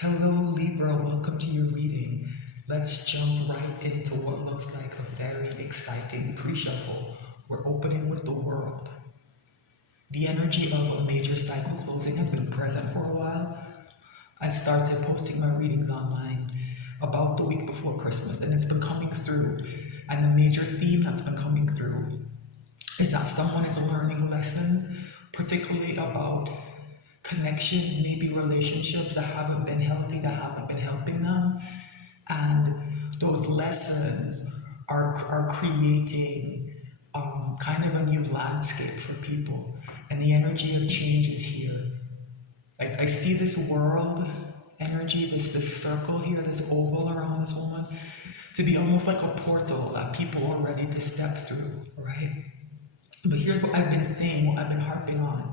Hello, Libra. Welcome to your reading. Let's jump right into what looks like a very exciting pre-shuffle. We're opening with the world. The energy of a major cycle closing has been present for a while. I started posting my readings online about the week before Christmas, and it's been coming through. And the major theme that's been coming through is that someone is learning lessons, particularly about connections, maybe relationships that haven't been healthy, that haven't been helping them. And those lessons are creating kind of a new landscape for people. And the energy of change is here. Like I see this world energy, this circle here, this oval around this woman, to be almost like a portal that people are ready to step through, right? But here's what I've been saying, what I've been harping on,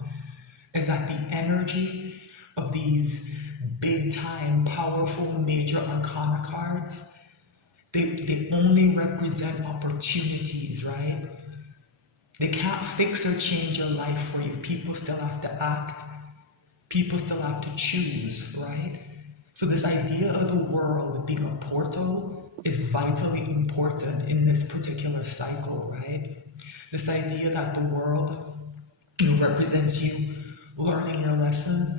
is that the energy of these big time, powerful, major arcana cards, they only represent opportunities, right? They can't fix or change your life for you. People still have to act. People still have to choose, right? So this idea of the world being a portal is vitally important in this particular cycle, right? This idea that the world represents you learning your lessons,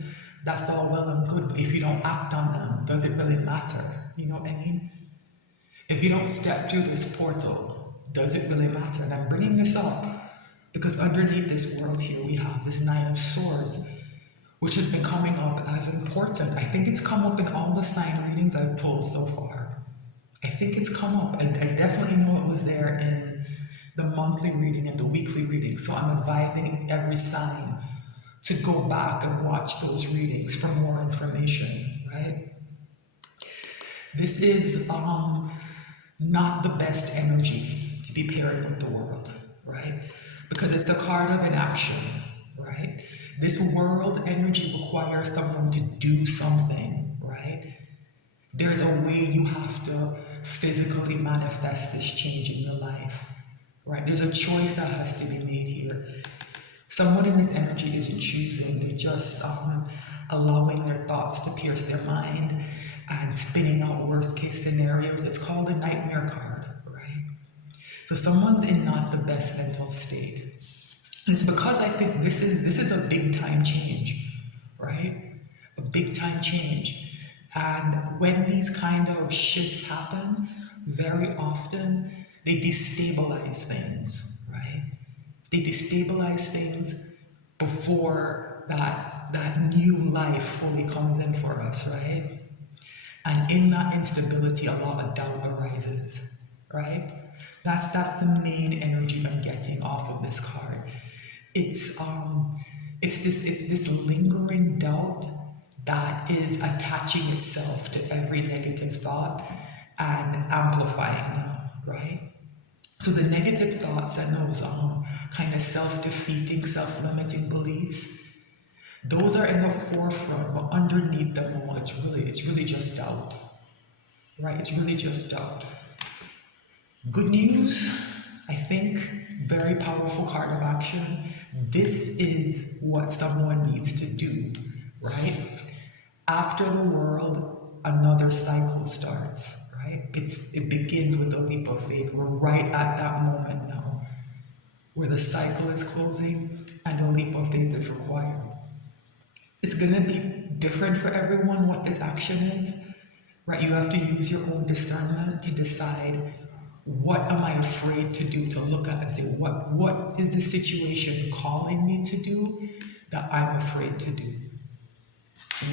that's all well and good, but if you don't act on them, does it really matter? You know what I mean? If you don't step through this portal, does it really matter? And I'm bringing this up because underneath this world here, we have this Nine of Swords, which has been coming up as important. I think it's come up in all the sign readings I've pulled so far. I think it's come up. I definitely know it was there in the monthly reading and the weekly reading. So I'm advising every sign to go back and watch those readings for more information, right? This is not the best energy to be pairing with the world, right? Because it's a card of inaction, right? This world energy requires someone to do something, right? There's a way you have to physically manifest this change in your life, right? There's a choice that has to be made here. Someone in this energy isn't choosing, they're just allowing their thoughts to pierce their mind and spinning out worst case scenarios. It's called a nightmare card, right? So someone's in not the best mental state. And it's because I think this is a big time change, right? A big time change. And when these kind of shifts happen, very often they destabilize things, right? They destabilize things before that new life fully comes in for us, right? And in that instability, a lot of doubt arises, right? That's the main energy I'm getting off of this card. It's this lingering doubt that is attaching itself to every negative thought and amplifying them, right? So the negative thoughts and those kind of self-defeating, self-limiting beliefs, those are in the forefront, but underneath them all, it's really just doubt, right? It's really just doubt. Good news, I think, very powerful card of action. This is what someone needs to do, right? After the world, another cycle starts, right? It begins with a leap of faith. We're right at that moment now where the cycle is closing and a leap of faith is required. It's going to be different for everyone what this action is, right? You have to use your own discernment to decide, what am I afraid to do, to look at and say, what is the situation calling me to do that I'm afraid to do?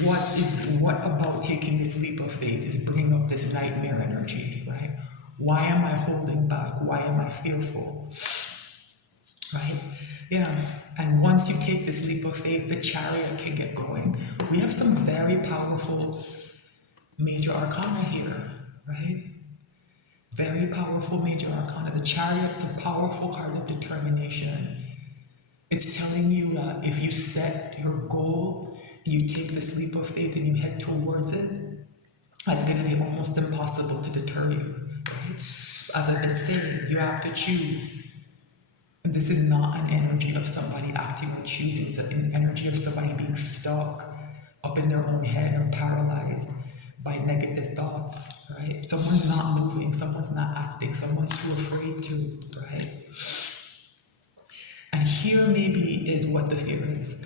What about taking this leap of faith is bringing up this nightmare energy, right? Why am I holding back? Why am I fearful? Right? Yeah. And once you take this leap of faith, the chariot can get going. We have some very powerful major arcana here, right? Very powerful major arcana. The chariot's a powerful card of determination. It's telling you that if you set your goal, you take this leap of faith and you head towards it, it's going to be almost impossible to deter you, right? As I've been saying, you have to choose. This is not an energy of somebody acting or choosing. It's an energy of somebody being stuck up in their own head and paralyzed negative thoughts, right? Someone's not moving, someone's not acting, someone's too afraid to, right? And here maybe is what the fear is.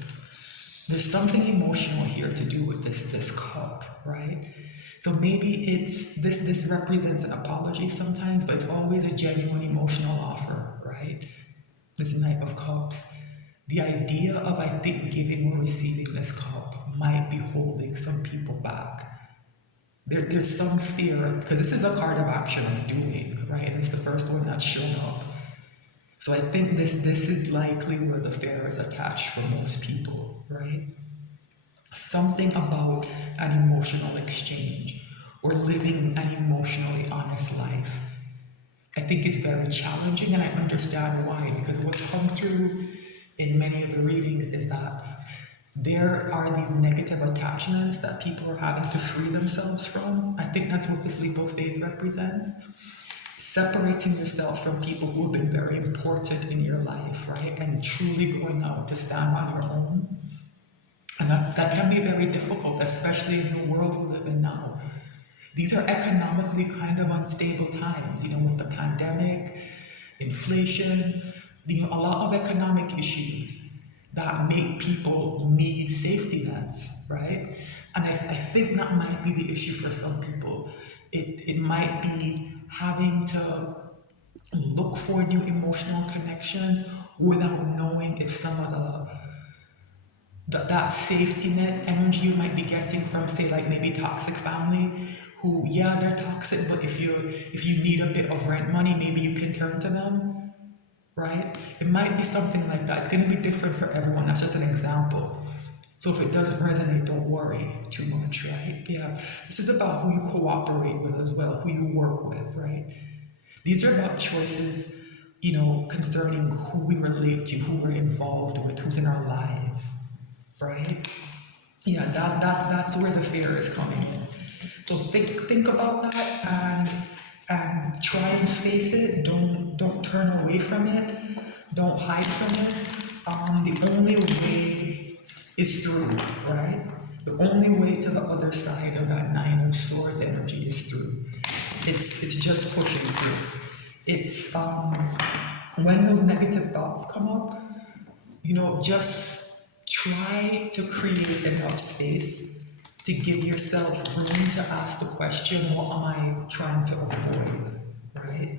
There's something emotional here to do with this cup, right? So maybe it's this represents an apology sometimes, but it's always a genuine emotional offer, right? This Knight of Cups. The idea of, I think, giving or receiving this cup might be holding some people back. There's some fear, because this is a card of action, of doing, right? And it's the first one that's shown up. So I think this is likely where the fear is attached for most people, right? Something about an emotional exchange or living an emotionally honest life, I think is very challenging, and I understand why, because what's come through in many of the readings is that there are these negative attachments that people are having to free themselves from. I think that's what this leap of faith represents. Separating yourself from people who have been very important in your life, right? And truly going out to stand on your own. And that can be very difficult, especially in the world we live in now. These are economically kind of unstable times, with the pandemic, inflation, a lot of economic issues that make people need safety nets, right? And I think that might be the issue for some people. It might be having to look for new emotional connections without knowing if some of that safety net energy you might be getting from, say, like maybe toxic family, who, yeah, they're toxic, but if you need a bit of rent money, maybe you can turn to them, right? It might be something like that. It's going to be different for everyone. That's just an example. So if it doesn't resonate, don't worry too much, right? Yeah. This is about who you cooperate with as well, who you work with, right? These are about choices, concerning who we relate to, who we're involved with, who's in our lives, right? Yeah, that's where the fear is coming in. So think about that and try and face it. Don't turn away from it. Don't hide from it. The only way is through, right? The only way to the other side of that Nine of Swords energy is through. It's just pushing through. It's when those negative thoughts come up, just try to create enough space to give yourself room to ask the question, what am I trying to avoid, right?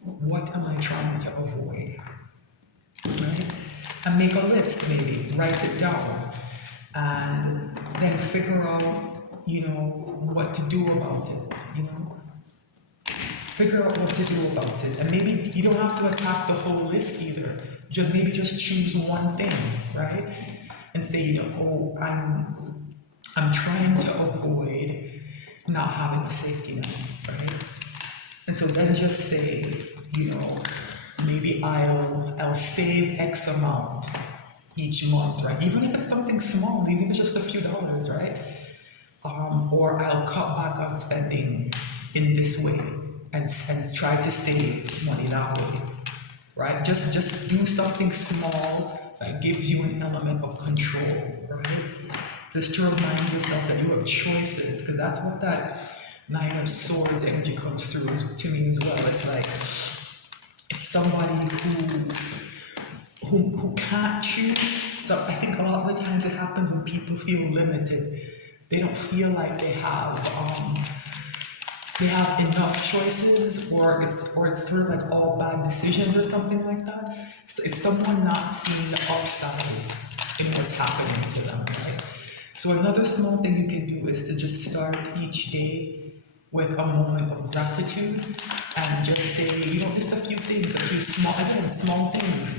What am I trying to avoid, right? And make a list, maybe, write it down, and then figure out, what to do about it, Figure out what to do about it. And maybe you don't have to attack the whole list either. Just choose one thing, right? And say, I'm trying to avoid not having a safety net, right? And so then just say, maybe I'll save X amount each month, right? Even if it's something small, even if it's just a few dollars, right? Or I'll cut back on spending in this way and try to save money that way, right? Just do something small that gives you an element of control, right? Just to remind yourself that you have choices, because that's what that Nine of Swords energy comes through to me as well. It's like, it's somebody who can't choose. So I think a lot of the times it happens when people feel limited. They don't feel like they have enough choices, or it's sort of like all bad decisions or something like that. So it's someone not seeing the upside in what's happening to them, right? So another small thing you can do is to just start each day with a moment of gratitude and just say, just a few things, a few small things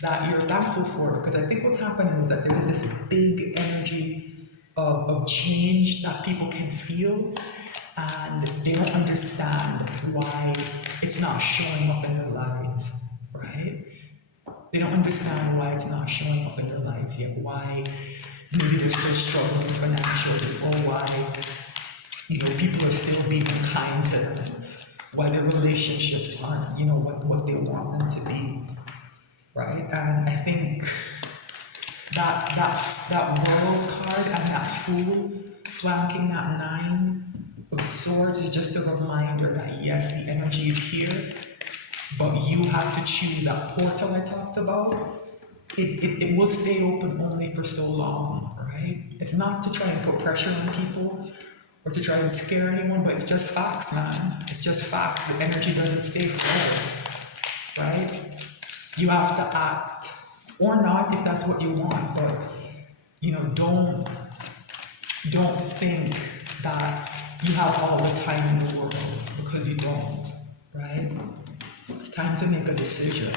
that you're thankful for. Because I think what's happening is that there is this big energy of change that people can feel, and they don't understand why it's not showing up in their lives, right? They don't understand why it's not showing up in their lives yet, why maybe they're still struggling financially, or why, people are still being kind to them, why their relationships aren't, what they want them to be, right? And I think that world card and that Fool flanking that 9 With swords is just a reminder that yes, the energy is here, but you have to choose that portal I talked about. It will stay open only for so long, right? It's not to try and put pressure on people or to try and scare anyone, but it's just facts, man. It's just facts. The energy doesn't stay forever, right? You have to act, or not if that's what you want, but don't think that you have all the time in the world, because you don't, right? It's time to make a decision.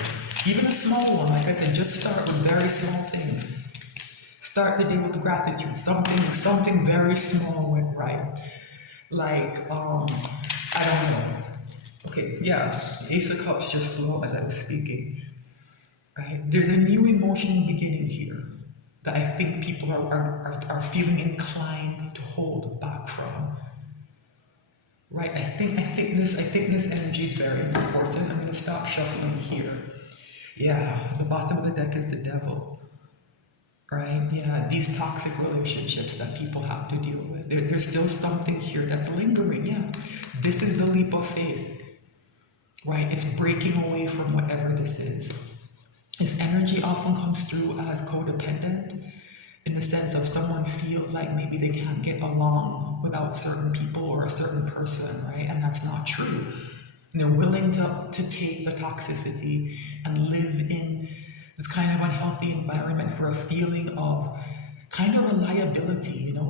Even a small one, like I said, just start with very small things. Start the day with gratitude. Something very small went right. Like, I don't know. Okay, yeah, Ace of Cups just flew out as I was speaking, right? There's a new emotional beginning here that I think people are feeling inclined to hold back from. Right, I think this energy is very important. I'm gonna stop shuffling here. Yeah, the bottom of the deck is the devil. Right? Yeah, these toxic relationships that people have to deal with. There's still something here that's lingering. Yeah, this is the leap of faith. Right? It's breaking away from whatever this is. This energy often comes through as codependent, in the sense of someone feels like maybe they can't get along without certain people or a certain person, right? And that's not true. And they're willing to take the toxicity and live in this kind of unhealthy environment for a feeling of kind of reliability, a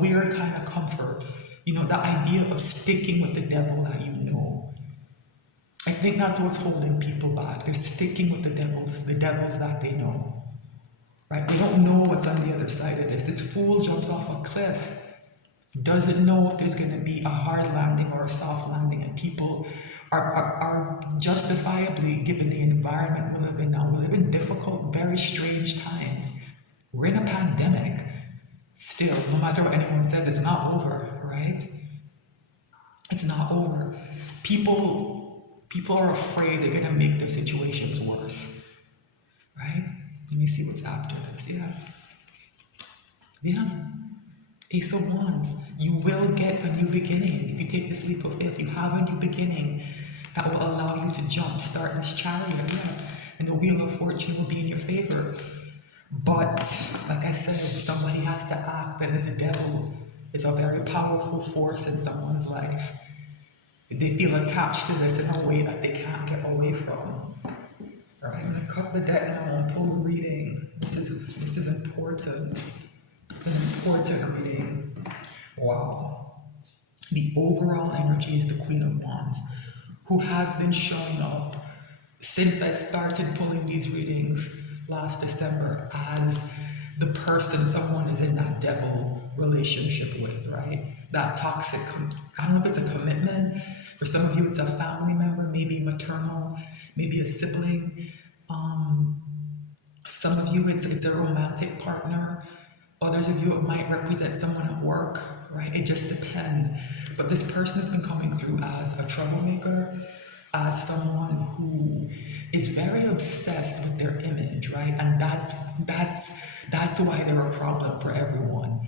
weird kind of comfort. The idea of sticking with the devil that you know. I think that's what's holding people back. They're sticking with the devils that they know. Right? They don't know what's on the other side of this. This fool jumps off a cliff, doesn't know if there's going to be a hard landing or a soft landing, and people are justifiably, given the environment we live in now, we live in difficult, very strange times. We're in a pandemic. Still, no matter what anyone says, it's not over, right? It's not over. People are afraid they're going to make their situations worse, right? Let me see what's after this. Yeah. Ace of Wands. You will get a new beginning. If you take this leap of faith, you have a new beginning that will allow you to start this chariot. Yeah. And the Wheel of Fortune will be in your favor. But, like I said, somebody has to act, and this devil is a very powerful force in someone's life. They feel attached to this in a way that they can't get away from. All right, I'm going to cut the deck now and pull the reading. This is important. It's an important reading. Wow. The overall energy is the Queen of Wands, who has been showing up since I started pulling these readings last December as the person someone is in that devil relationship with, right? That toxic, I don't know if it's a commitment. For some of you, it's a family member, maybe maternal, maybe a sibling. Some of you, it's a romantic partner. Others of you, it might represent someone at work, right? It just depends. But this person has been coming through as a troublemaker, as someone who is very obsessed with their image, right? And that's why they're a problem for everyone,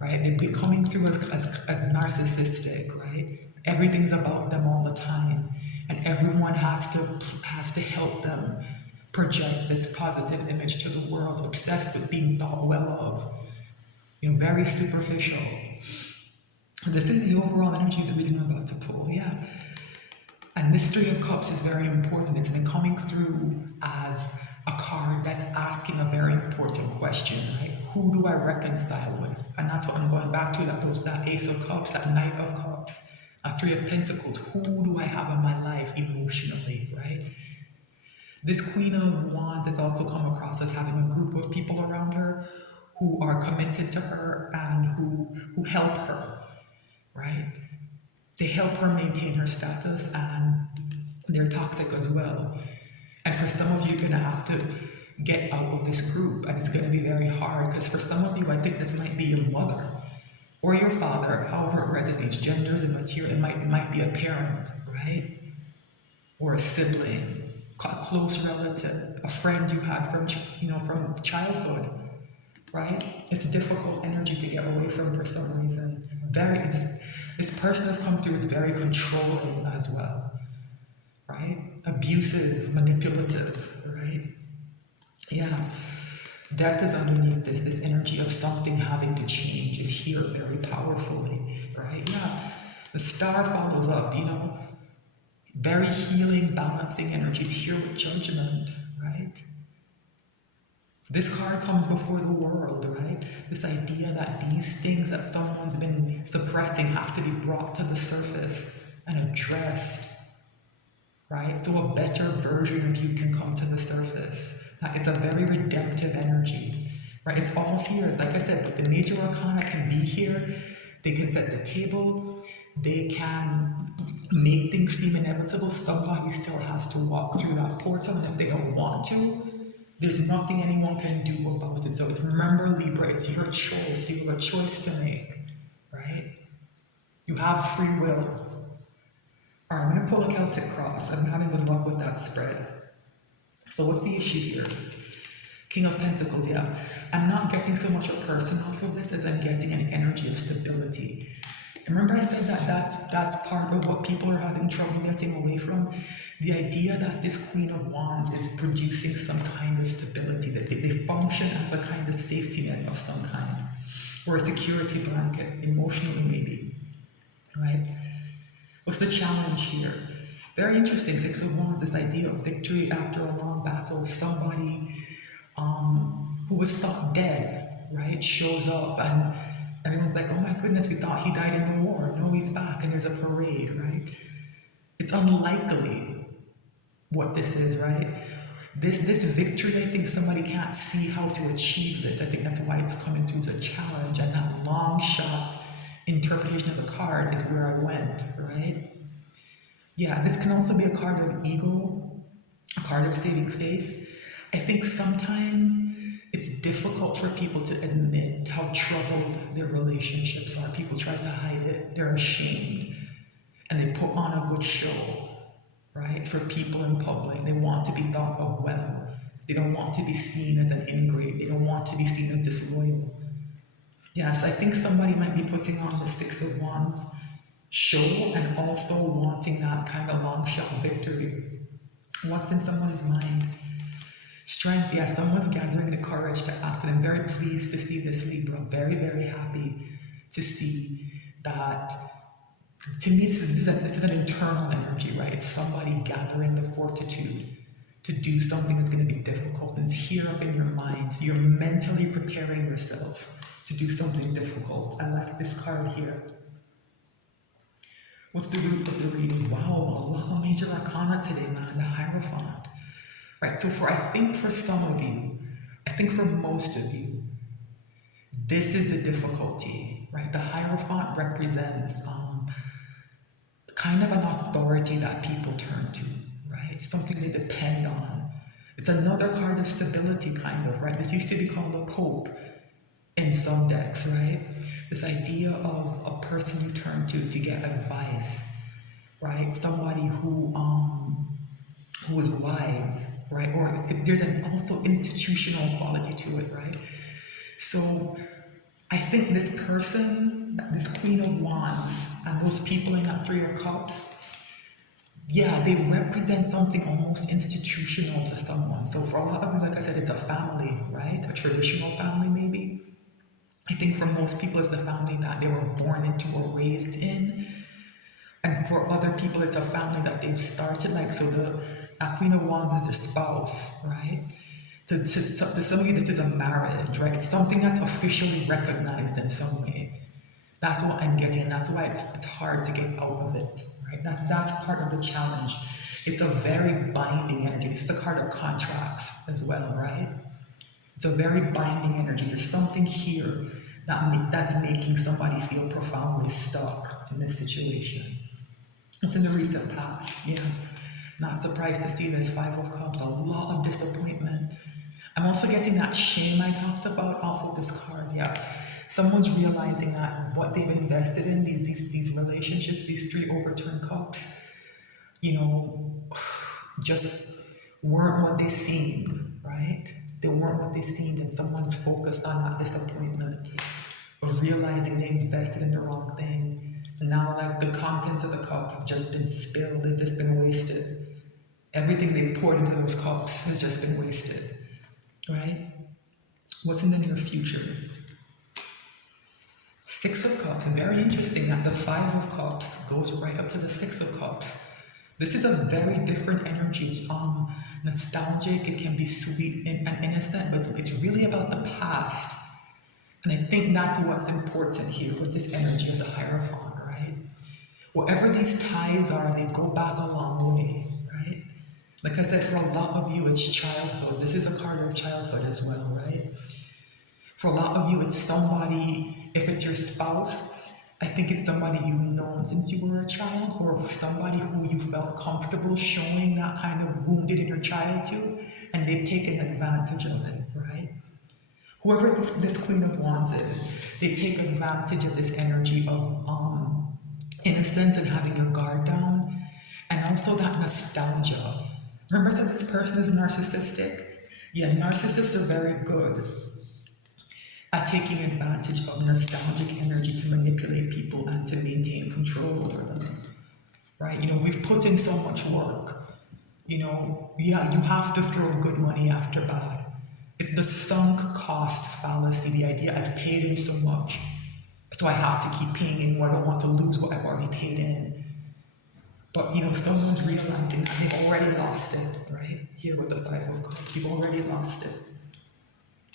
right? They've been coming through as narcissistic, right? Everything's about them all the time, and everyone has to help them project this positive image to the world, obsessed with being thought well of, very superficial. And this is the overall energy of the reading I'm about to pull, yeah. And this Three of Cups is very important. It's been coming through as a card that's asking a very important question, right? Who do I reconcile with? And that's what I'm going back to, that Ace of Cups, that Knight of Cups, a Three of Pentacles. Who do I have in my life emotionally, right? This Queen of Wands has also come across as having a group of people around her who are committed to her and who help her, right? They help her maintain her status, and they're toxic as well. And for some of you, you're gonna have to get out of this group, and it's gonna be very hard, because for some of you, I think this might be your mother or your father, however it resonates. Genders and material, it might be a parent, right? Or a sibling, a close relative, a friend you had from childhood, right? It's difficult energy to get away from for some reason. This person that's come through is very controlling as well, right? Abusive, manipulative, right? Yeah. Death is underneath this. This energy of something having to change is here very powerfully, right? Yeah. The star follows up, very healing, balancing energy. It's here with judgment, right? This card comes before the world, right? This idea that these things that someone's been suppressing have to be brought to the surface and addressed, right? So a better version of you can come to the surface. Like it's a very redemptive energy, right? It's all here. Like I said, the major arcana can be here. They can set the table. They can make things seem inevitable. Somebody still has to walk through that portal, and if they don't want to, there's nothing anyone can do about it. So it's, remember, Libra, it's your choice. You have a choice to make, right? You have free will. All right, I'm going to pull a Celtic cross. I'm having good luck with that spread. So what's the issue here? King of Pentacles, yeah. I'm not getting so much a person off of this as I'm getting an energy of stability. Remember I said that that's part of what people are having trouble getting away from? The idea that this Queen of Wands is producing some kind of stability, that they function as a kind of safety net of some kind, or a security blanket, emotionally maybe, right? What's the challenge here? Very interesting, Six of Wands, this idea of victory after a long battle, somebody who was thought dead, right, shows up and everyone's like, oh my goodness, we thought he died in the war. No, he's back, and there's a parade, right? It's unlikely what this is, right? This victory, I think somebody can't see how to achieve this. I think that's why it's coming through as a challenge, and that long shot interpretation of the card is where I went, right? Yeah, this can also be a card of ego, a card of saving face. I think sometimes it's difficult for people to admit how troubled their relationships are. People try to hide it. They're ashamed. And they put on a good show, right? For people in public. They want to be thought of well. They don't want to be seen as an ingrate. They don't want to be seen as disloyal. Yes, I think somebody might be putting on the Six of Wands show and also wanting that kind of long shot victory. What's in someone's mind? Strength, yeah, someone's gathering the courage to act, and I'm very pleased to see this, Libra. Very, very happy to see that. To me, this is an internal energy, right? It's somebody gathering the fortitude to do something that's going to be difficult. And it's here up in your mind. You're mentally preparing yourself to do something difficult. I like this card here. What's the root of the reading? Wow, a lot of major arcana today, man. The Hierophant. Right, so I think for some of you, I think for most of you, this is the difficulty, right? The Hierophant represents kind of an authority that people turn to, right? Something they depend on. It's another card of stability, kind of, right? This used to be called a Pope in some decks, right? This idea of a person you turn to get advice, right? Somebody who is wise, right? Or there's an also institutional quality to it, right? So I think this person, this Queen of Wands, and those people in that Three of Cups, yeah, they represent something almost institutional to someone. So for a lot of them, like I said, it's a family, right? A traditional family, maybe. I think for most people, it's the family that they were born into or raised in. And for other people, it's a family that they've started. Like, so that Queen of Wands is their spouse, right? To some of you, this is a marriage, right? It's something that's officially recognized in some way. That's what I'm getting, and that's why it's hard to get out of it, right? That's part of the challenge. It's a very binding energy. This is a card of contracts as well, right? It's a very binding energy. There's something here that's making somebody feel profoundly stuck in this situation. It's in the recent past, yeah. Not surprised to see this Five of Cups, a lot of disappointment. I'm also getting that shame I talked about off of this card, yeah. Someone's realizing that what they've invested in, these relationships, these three overturned cups, just weren't what they seemed, right? They weren't what they seemed, and someone's focused on that disappointment of realizing they invested in the wrong thing, now like the contents of the cup have just been spilled, they've just been wasted. Everything they poured into those cups has just been wasted, right? What's in the near future? Six of Cups, very interesting that the Five of Cups goes right up to the Six of Cups. This is a very different energy. It's nostalgic, it can be sweet and innocent, but it's really about the past. And I think that's what's important here with this energy of the Hierophant, right? Whatever these ties are, they go back a long way, right? Like I said, for a lot of you, it's childhood. This is a card of childhood as well, right? For a lot of you, it's somebody, if it's your spouse, I think it's somebody you've known since you were a child, or somebody who you felt comfortable showing that kind of wounded inner child to, and they've taken advantage of it, right? Whoever this Queen of Wands is, they take advantage of this energy of innocence and having your guard down, and also that nostalgia. Remember, I said this person is narcissistic? Yeah, narcissists are very good at taking advantage of nostalgic energy to manipulate people and to maintain control over them, right? You know, we've put in so much work. You know, yeah, you have to throw good money after bad. It's the sunk cost fallacy, the idea I've paid in so much, so I have to keep paying in more. I don't want to lose what I've already paid in. But, you know, someone's realizing that they've already lost it, right? Here with the Five of Cups, you've already lost it.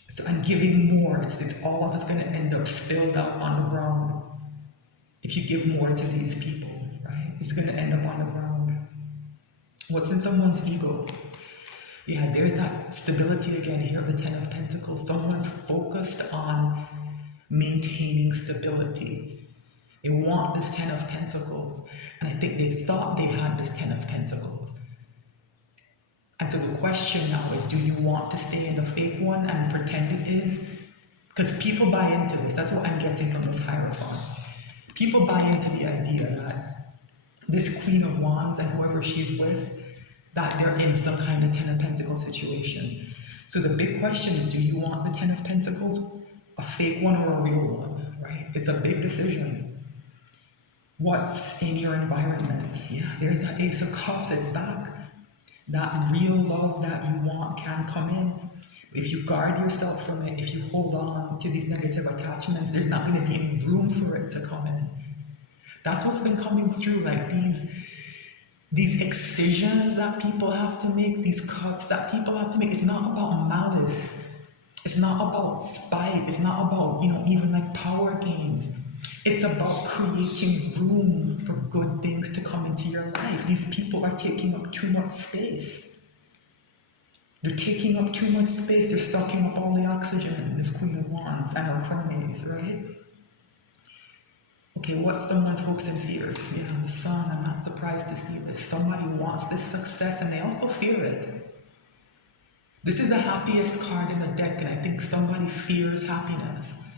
So, and giving more, it's all that's going to end up spilled out on the ground. If you give more to these people, right? It's going to end up on the ground. What's in someone's ego? Yeah, there's that stability again here, the Ten of Pentacles. Someone's focused on maintaining stability. They want this Ten of Pentacles, and I think they thought they had this Ten of Pentacles. And so the question now is, do you want to stay in the fake one and pretend it is? Because people buy into this. That's what I'm getting from this Hierophant. People buy into the idea that this Queen of Wands and whoever she's with, that they're in some kind of Ten of Pentacles situation. So the big question is, do you want the Ten of Pentacles, a fake one or a real one, right? It's a big decision. What's in your environment? Yeah, there's that Ace of Cups, it's back. That real love that you want can come in. If you guard yourself from it, if you hold on to these negative attachments, there's not going to be any room for it to come in. That's what's been coming through, like these excisions that people have to make, these cuts that people have to make. It's not about malice. It's not about spite. It's not about, you know, even like power games. It's about creating room for good things to come into your life. These people are taking up too much space. They're taking up too much space. They're sucking up all the oxygen, this Queen of Wands and her cronies, right? Okay, what's someone's hopes and fears? Yeah, the Sun, I'm not surprised to see this. Somebody wants this success and they also fear it. This is the happiest card in the deck, and I think somebody fears happiness.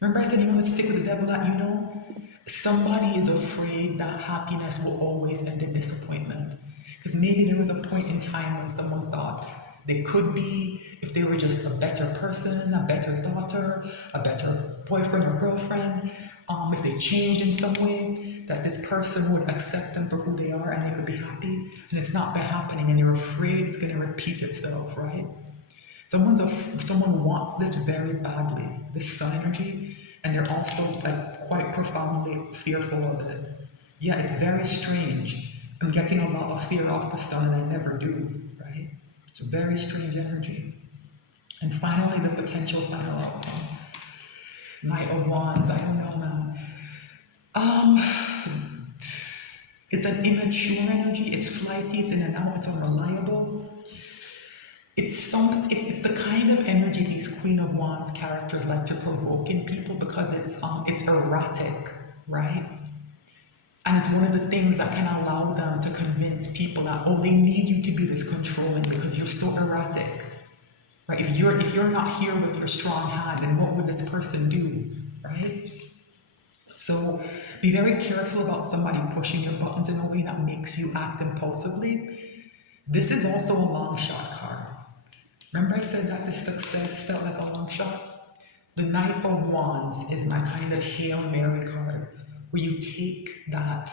Remember I said you want to stick with the devil that you know? Somebody is afraid that happiness will always end in disappointment. Because maybe there was a point in time when someone thought they could be, if they were just a better person, a better daughter, a better boyfriend or girlfriend, if they changed in some way, that this person would accept them for who they are and they could be happy. And it's not been happening, and you're afraid it's going to repeat itself, right? Someone wants this very badly, this Sun energy, and they're also like quite profoundly fearful of it. Yeah, it's very strange. I'm getting a lot of fear off the Sun, and I never do, right? It's a very strange energy. And finally, the potential final outcome. Knight of Wands, I don't know, man. It's an immature energy, it's flighty, it's in and out, it's unreliable. It's the kind of energy these Queen of Wands characters like to provoke in people because it's erratic, right? And it's one of the things that can allow them to convince people that, oh, they need you to be this controlling because you're so erratic. Right? If you're not here with your strong hand, then what would this person do? Right? So be very careful about somebody pushing your buttons in a way that makes you act impulsively. This is also a long shot card. Remember I said that the success felt like a long shot? The Knight of Wands is my kind of Hail Mary card. where you take that,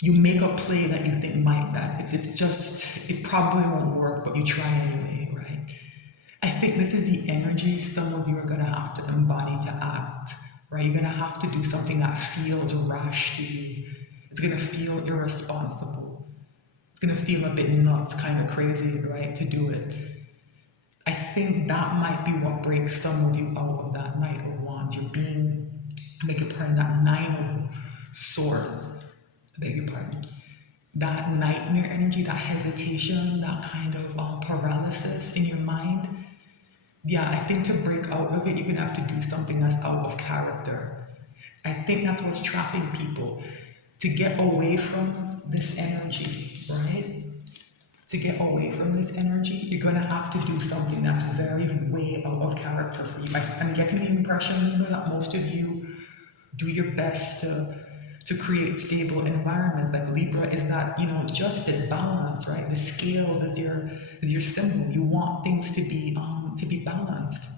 you make a play that you think might, that it's just, it probably won't work, but you try anyway, right? I think this is the energy some of you are gonna have to embody to act, right? You're gonna have to do something that feels rash to you. It's gonna feel irresponsible. It's gonna feel a bit nuts, kind of crazy, right, to do it. I think that might be what breaks some of you out of that Knight of Wands. You're being, I beg your pardon, that Nine of Swords, I beg your pardon. That nightmare energy, that hesitation, that kind of paralysis in your mind. Yeah, I think to break out of it, you're gonna have to do something that's out of character. I think that's what's trapping people. To get away from this energy, right? To get away from this energy, you're gonna have to do something that's very way out of character for you. I'm getting the impression, Libra, that most of you do your best to create stable environments. Like Libra is that, justice, balance, right? The scales is your symbol. You want things to be balanced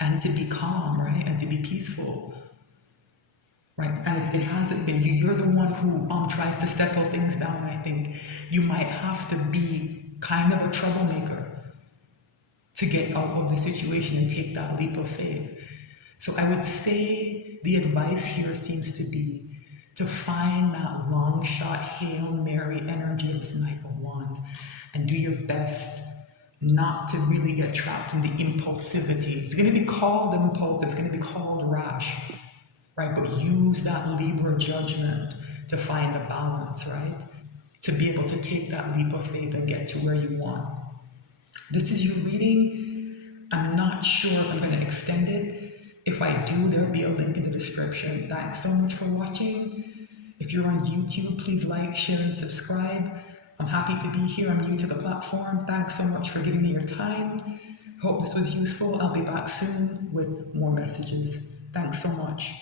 and to be calm, right? And to be peaceful. Right, and it hasn't been. You're the one who tries to settle things down. I think you might have to be kind of a troublemaker to get out of the situation and take that leap of faith. So I would say the advice here seems to be to find that long shot Hail Mary energy of this Knight of Wands and do your best not to really get trapped in the impulsivity. It's going to be called impulsive, it's going to be called rash. Right, but use that Libra judgment to find a balance, right? To be able to take that leap of faith and get to where you want. This is your reading. I'm not sure if I'm going to extend it. If I do, there'll be a link in the description. Thanks so much for watching. If you're on YouTube, please like, share, and subscribe. I'm happy to be here. I'm new to the platform. Thanks so much for giving me your time. Hope this was useful. I'll be back soon with more messages. Thanks so much.